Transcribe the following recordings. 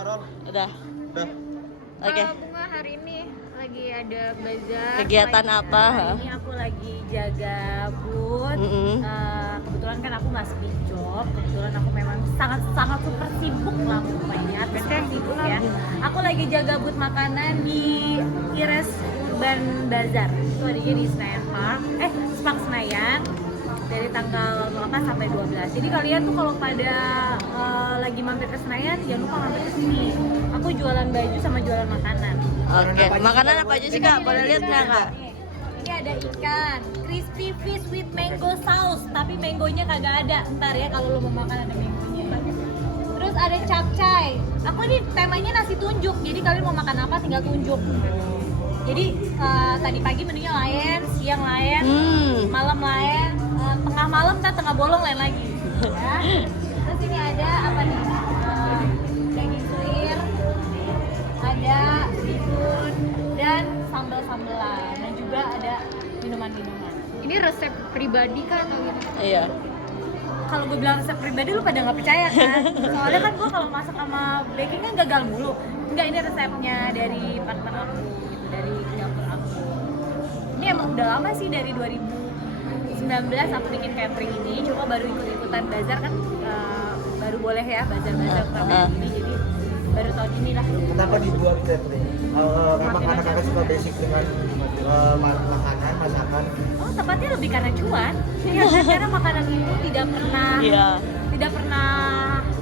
Rol. Udah. Udah. Oke. Bunga hari ini lagi ada bazar. Kegiatan apa? Hari ini aku lagi jaga booth. Kebetulan kan aku nggak speed job. Kebetulan aku memang sangat super sibuk lah pokoknya. Super sibuk ya. Aku lagi jaga booth makanan di Ires Urban Bazar. Itu adanya di Senayan Park. Sepak Senayan. Dari tanggal 8 sampai 12. Jadi kalian tuh kalau pada lagi mampir ke Senayan, jangan lupa mampir ke sini. Aku jualan baju sama jualan makanan. Oke. Makanan apa aja sih Kak? Boleh lihat nggak Kak? Ini ada ikan, crispy fish with mango sauce, tapi mangonya kagak ada. Ntar ya kalau lo mau makan ada mangonya. Terus ada capcay. Aku ini temanya nasi tunjuk. Jadi kalian mau makan apa tinggal tunjuk. Jadi tadi pagi menunya lain, siang lain, malam lain, tengah malam tengah bolong lain lagi. Ya. Terus ini ada apa nih? Daging suwir, ada bihun dan sambal-sambelan dan juga ada minuman-minuman. Ini resep pribadi kan atau gitu? Iya. Kalau gue bilang resep pribadi lu pada nggak percaya kan? Soalnya kan gue kalau masak sama baking kan gagal mulu. Enggak, ini resepnya dari partner aku gitu, dari dapur aku. Ini emang udah lama sih, dari 2019 aku bikin catering ini. Cuma baru ikut-ikutan bazar kan, baru boleh ya bazar-bazar pertama ini. Jadi baru tahun ini lah. Kenapa dibuat catering? Memang karena kakak suka basic dengan makanan, masakan. Oh, tepatnya lebih karena cuan. Ya, karena makanan itu tidak pernah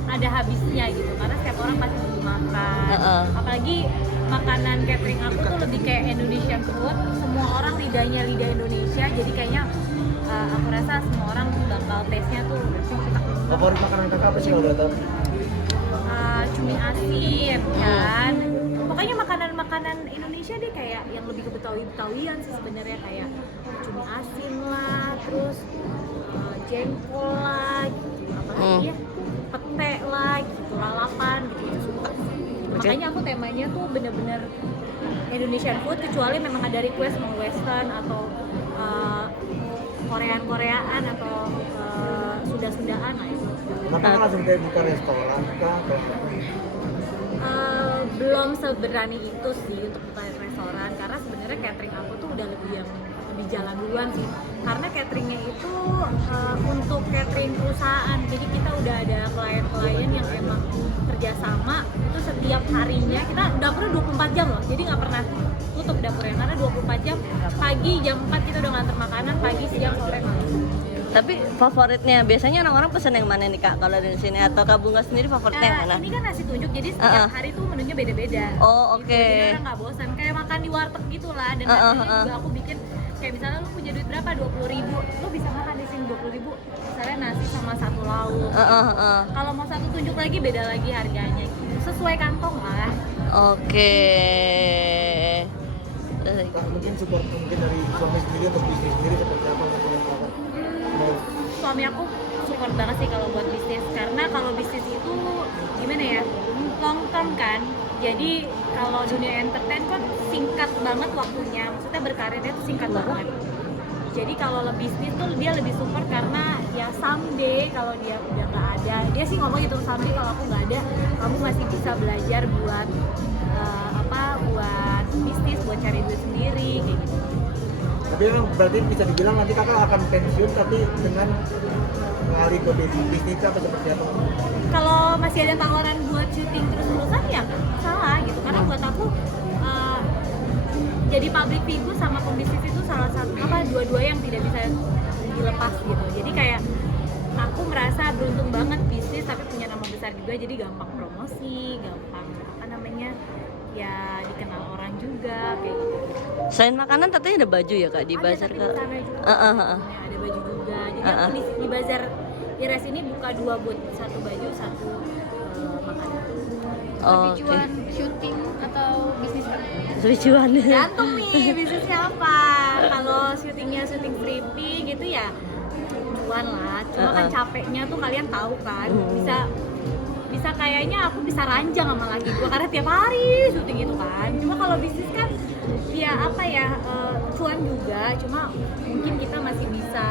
ada habisnya gitu. Karena setiap orang pasti butuh makan. Apalagi makanan catering aku tuh lebih kayak Indonesian food. Semua orang lidahnya lidah Indonesia. Jadi kayaknya aku rasa semua orang bakal taste-nya tuh suka. Favorit makanan kakak apa sih kalau boleh tahu? Cumi asin kan. Pokoknya makanan-makanan Indonesia deh, kayak yang lebih ke Betawi-Betawian sih sebenarnya, kayak cumi asin lah, terus jengkol lah gitu, apalagi ya, pete lah gitu, lalapan gitu, itu suka sih. Makanya aku temanya tuh bener-bener Indonesian food, kecuali memang ada request mau western atau Korean atau Sunda-Sundaan lah itu. Kakak langsung kayak buka restoran kah? Belum seberani itu sih untuk buka restoran, karena sebenarnya catering aku tuh udah lebih jalan duluan sih. Karena cateringnya itu untuk catering perusahaan, jadi kita udah ada klien-klien yang emang kerjasama itu setiap harinya. Kita dapurnya 24 jam loh, jadi nggak pernah tutup dapurnya, karena 24 jam. Pagi jam 4 kita udah nganter makanan, pagi, siang, sore, malam. Tapi favoritnya biasanya orang-orang pesen yang mana nih Kak kalau dari sini, atau Kak Bunga sendiri favoritnya yang mana? Ini kan nasi tunjuk, jadi setiap hari tuh menunya beda-beda. Oh, oke. Jadi orang nggak bosan, kayak makan di warteg gitu lah. Dan harganya juga aku bikin kayak misalnya lu punya duit berapa, 20.000, lu bisa makan di sini 20.000. Misalnya nasi sama satu lauk. Kalau mau satu tunjuk lagi beda lagi harganya. Sesuai kantong lah. Oke. Mungkin support mungkin dari suami sendiri untuk bisnis sendiri seperti apa? Suami aku support banget sih kalau buat bisnis, karena kalau bisnis itu gimana ya, long term kan. Jadi kalau dunia entertain kan singkat banget waktunya, maksudnya berkarirnya itu singkat banget. Jadi kalau bisnis tuh dia lebih support, karena ya someday kalau dia udah nggak ada, dia sih ngomong gitu, someday kalau aku nggak ada, kamu masih bisa belajar buat buat bisnis, buat cari duit sendiri kayak gitu. Tapi memang berarti bisa dibilang nanti kakak akan pensiun tapi dengan mengalih ke bisnis apa seperti apa? Kalau masih ada tawaran buat syuting terus-terusan ya salah gitu, karena buat aku jadi public figure sama pembisnis itu salah satu dua-dua yang tidak bisa dilepas gitu. Jadi kayak aku merasa beruntung banget bisnis tapi punya nama besar juga, jadi gampang promosi, gampang ya dikenal orang juga kayak gitu. Selain makanan katanya ada baju ya Kak di bazar Kak? Ada baju juga. Jadi aku di bazar Ires ini buka 2 booth, 1 baju, 1 makanan. Lebih cuan syuting atau bisnis Kak? Lebih cuan. Gantung nih bisnisnya apa. Kalau syutingnya syuting Freepy gitu ya cuan lah. Cuma kan capeknya tuh kalian tahu kan. Bisa kayaknya aku bisa ranjang sama laki gue karena tiap hari syuting itu kan. Cuma kalau bisnis kan ya cuan juga, cuma mungkin kita masih bisa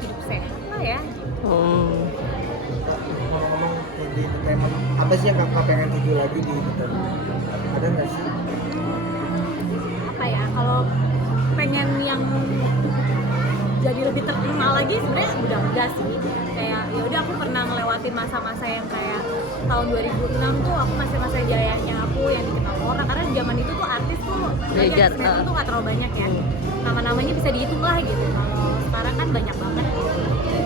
hidup sehat lah ya. Ngomong di entertainment? Apa sih yang kakak pengen tuju lagi di entertainment? Ada nggak sih? Apa ya, kalau pengen yang jadi lebih terkenal lagi sebenarnya udah enggak sih. Kayak ya udah, aku pernah ngelewatin masa-masa yang kayak tahun 2006 tuh aku masih masa jayanya aku yang dikenal orang, karena di zaman itu tuh artis tuh Jagat, sinetron tuh nggak terlalu banyak ya, nama-namanya bisa dihitung lah gitu. Kalau sekarang kan banyak banget gitu.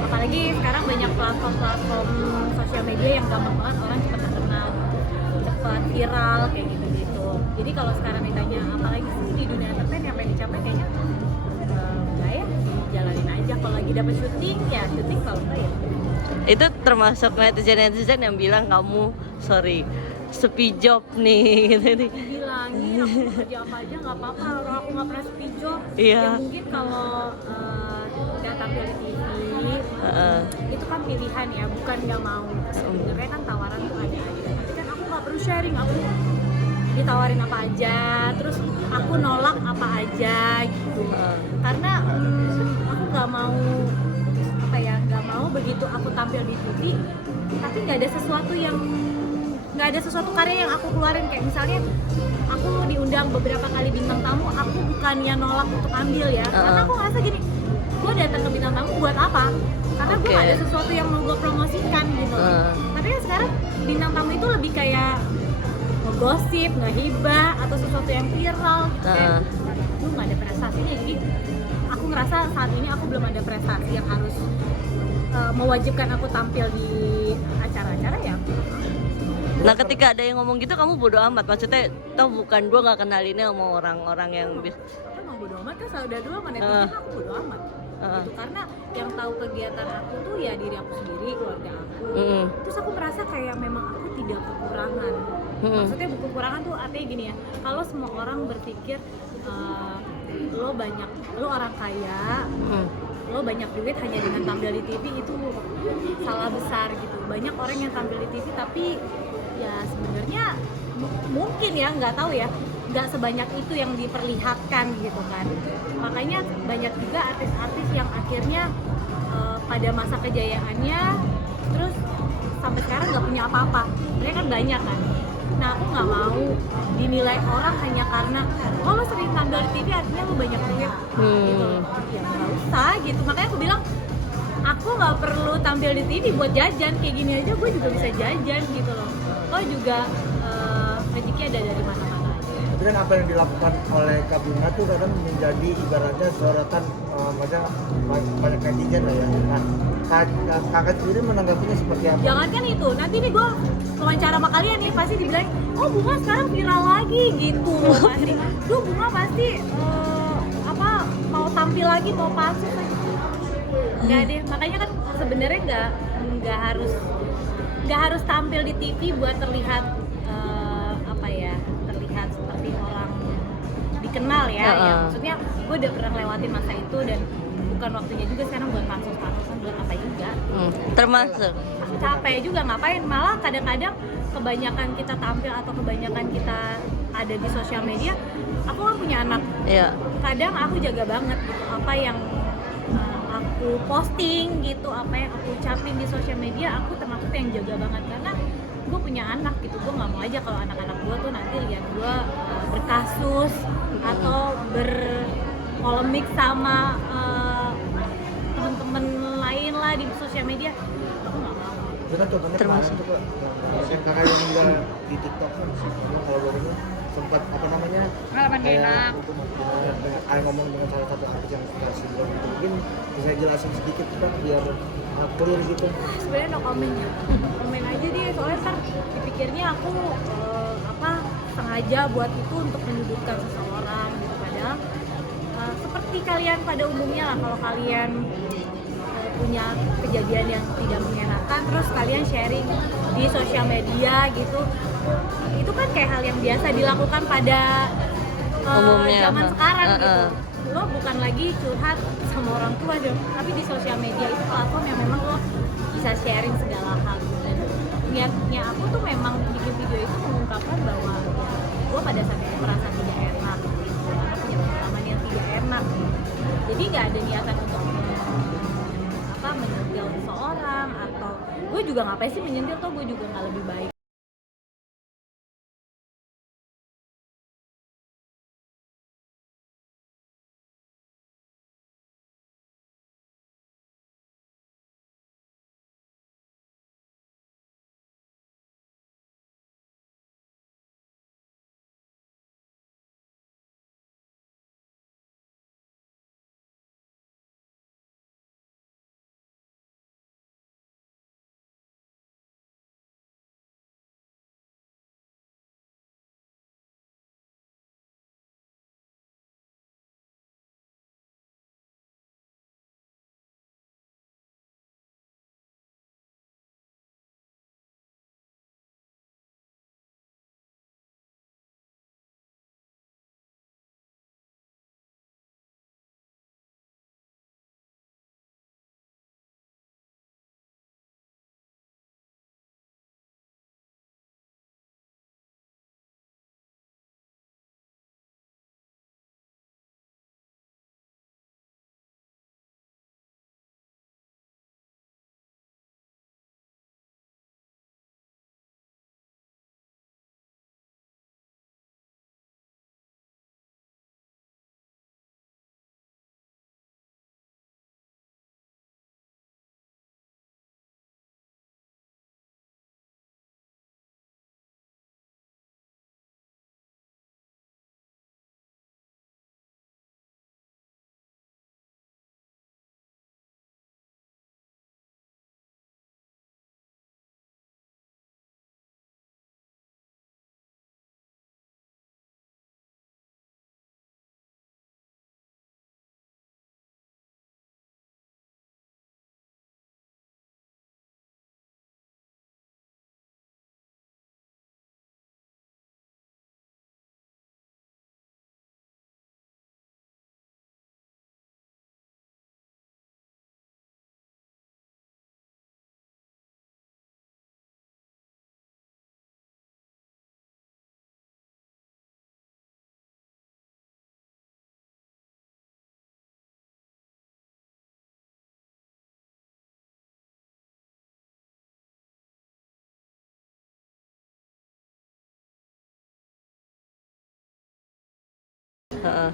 Apalagi sekarang banyak platform sosial media yang gampang banget orang cepat terkenal, cepat viral kayak gitu-gitu. Jadi kalau sekarang ditanya apalagi sih di dunia entertain yang pengen dicapai, kayaknya enggak ya, jalanin aja. Kalau lagi dapet syuting ya syuting, kalau enggak ya. Itu termasuk netizen yang bilang kamu sepi job nih gitu nih. Bilangin aku mau kerja apa aja nggak apa-apa, orang aku nggak pernah sepi job. Iya. Ya mungkin kalau nggak tampil di TV itu kan pilihan ya, bukan nggak mau. Sebenarnya kan tawaran tuh ada aja, tapi kan aku nggak perlu sharing, aku ditawarin apa aja, terus aku nolak apa aja gitu. Karena aku nggak mau nggak mau begitu aku tampil di TV tapi nggak ada sesuatu karya yang aku keluarin. Kayak misalnya aku diundang beberapa kali bintang tamu, aku bukannya nolak untuk ambil ya, karena aku ngerasa gini, gue datang ke bintang tamu buat apa? Karena gue ada sesuatu yang mau gue promosikan gitu. Tapi kan sekarang bintang tamu itu lebih kayak ngegosip, ngehibah, atau sesuatu yang viral gitu. Kayak lu nggak ada prestasinya, jadi aku ngerasa saat ini aku belum ada prestasi yang harus mewajibkan aku tampil di acara-acara ya. Nah ketika ada yang ngomong gitu kamu bodo amat, maksudnya toh bukan gue nggak kenalinnya sama orang-orang yang Aku emang bodo amat kan, selalu dulu sama netizen aku bodo amat gitu. Karena yang tahu kegiatan aku tuh ya diri aku sendiri, keluarga aku. Terus aku merasa kayak memang aku tidak kekurangan. Maksudnya kekurangan tuh artinya gini ya, kalau semua orang berpikir lo orang kaya, lo banyak duit hanya dengan tampil di TV, itu salah besar gitu. Banyak orang yang tampil di TV tapi ya sebenarnya mungkin ya, nggak tahu ya, nggak sebanyak itu yang diperlihatkan gitu kan. Makanya banyak juga artis-artis yang akhirnya pada masa kejayaannya terus sampai sekarang nggak punya apa-apa. Mereka kan banyak kan. Nah aku nggak mau dinilai orang hanya karena oh lo sering tampil di TV artinya lo banyak duit gitu. Ya nggak usah gitu. Makanya aku bilang aku nggak perlu tampil di TV buat jajan, kayak gini aja gue juga bisa jajan gitu loh. Lo juga rezeki ada dari mana-mana. Tapi kan apa yang dilakukan oleh Kak Bunga tuh kadang menjadi ibaratnya sorotan maksudnya banyak netizen lah ya. Nah, kakak sendiri menanggapinya seperti apa? Jangankan itu, nanti nih gue wawancara sama kalian nih pasti dibilang, oh Bunga sekarang viral lagi gitu pasti. Duh Bunga pasti mau tampil lagi, mau pansus lagi. Nggak deh, makanya kan sebenarnya nggak harus tampil di TV buat terlihat terlihat seperti orang dikenal ya. Ya maksudnya gue udah pernah lewatin masa itu dan bukan waktunya juga sekarang buat pansus-pansusan, buat apa juga. Termasuk Aku capek juga, ngapain, malah kadang-kadang kebanyakan kita tampil atau kebanyakan kita ada di sosial media. Aku kan punya anak, kadang aku jaga banget gitu, apa yang aku posting gitu, apa yang aku ucapin di sosial media, aku termasuk yang jaga banget karena gue punya anak gitu. Gue nggak mau aja kalau anak-anak gue tuh nanti lihat gue berkasus atau berpolemik sama temen-temen lain lah di sosial media. Aku nggak mau. Itu kan contohnya kemarin tuh Kak, kakak yang juga di TikTok kan, kalau barunya sempat Pengalaman gak enak. Ada ngomong dengan salah satu artis yang suka sindrom itu, mungkin bisa jelasin sedikit Kak biar clear gitu. Sebenarnya no comment ya, komen aja dia, soalnya kan dipikirnya aku sengaja buat itu untuk menyudutkan seseorang gitu. Padahal seperti kalian pada umumnya lah, kalau kalian punya kejadian yang tidak mengenakan terus kalian sharing di sosial media gitu, itu kan kayak hal yang biasa dilakukan pada zaman sekarang gitu. Lo bukan lagi curhat sama orang tua dong, tapi di sosial media itu platform yang memang lo bisa sharing segala hal gitu. Dan niatnya aku tuh memang bikin video itu mengungkapkan bahwa gue pada saat itu merasa tidak enak gitu, karena punya pengalaman yang tidak enak gitu. Jadi nggak ada niatan untuk menyegel seseorang, atau gue juga ngapain sih menyentil, toh gue juga nggak lebih baik.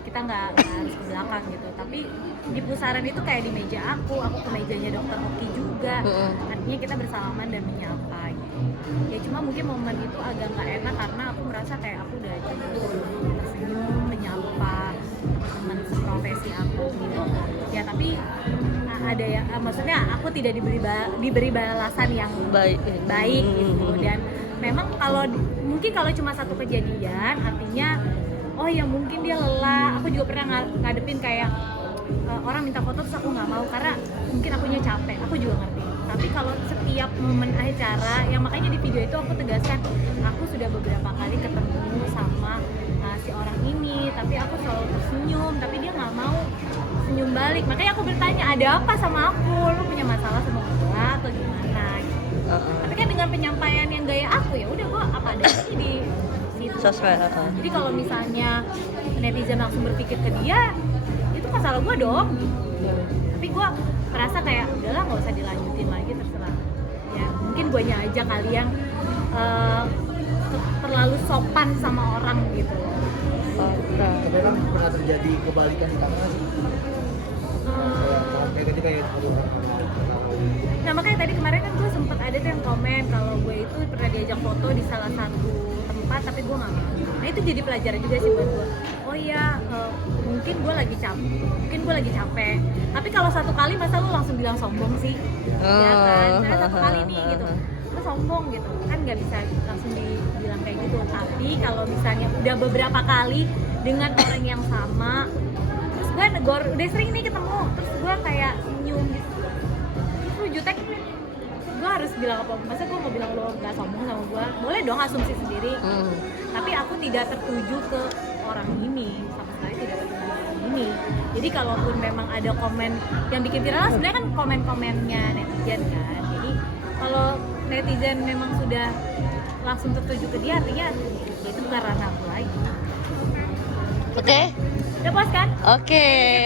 Kita nggak harus ke belakang gitu, tapi di pusaran itu kayak di meja aku ke mejanya dokter Oki juga. Artinya kita bersalaman dan menyapa gitu. Ya cuma mungkin momen itu agak nggak enak karena aku merasa kayak aku udah tersenyum menyapa teman profesi aku gitu ya, tapi ada ya, maksudnya aku tidak diberi balasan yang baik gitu. Dan memang mungkin kalau cuma satu kejadian artinya oh ya mungkin dia lelah. Aku juga pernah ngadepin kayak orang minta foto terus aku nggak mau karena mungkin akunya capek, aku juga ngerti. Tapi kalau setiap momen acara, yang makanya di video itu aku tegaskan, aku sudah beberapa kali ketemu sama si orang ini, tapi aku selalu tersenyum, tapi dia nggak mau senyum balik. Makanya aku bertanya, ada apa sama aku? Lu punya masalah sama gua atau gimana? Gitu. Tapi kan dengan penyampaian yang gaya aku, ya udah gua apa adanya di sosmed. Jadi kalau misalnya netizen langsung berpikir ke dia, itu masalah gue dong. Tapi gue merasa kayak udahlah nggak usah dilanjutin lagi, terserah. Ya mungkin guanya aja kali yang terlalu sopan sama orang gitu. Tapi kan pernah terjadi kebalikan di kamar sih. Kayak Nah makanya tadi kemarin kan gue sempet ada tuh yang komen kalau gue itu pernah diajak foto di salah satu tempat tapi gue nggak mau. Nah itu jadi pelajaran juga sih buat gue. Oh iya, mungkin gue lagi capek. Tapi kalau satu kali masa lu langsung bilang sombong sih? Ya kan, karena satu kali nih gitu, lu sombong gitu kan, nggak bisa langsung dibilang kayak gitu. Tapi kalau misalnya udah beberapa kali dengan orang yang sama, terus gue negor, udah sering nih ketemu, terus gue kayak senyum gitu, terus lu jutek, gue harus bilang apa? Masa gue mau bilang lo nggak sombong sama gue? Boleh dong asumsi sendiri. Tapi aku tidak tertuju ke orang ini, sama sekali tidak tertuju ke orang ini. Jadi kalaupun memang ada komen yang bikin viral, sebenarnya kan komen-komennya netizen kan. Jadi kalau netizen memang sudah langsung tertuju ke dia, artinya itu bukan ranah aku lagi. Oke. Udah puas kan? Oke.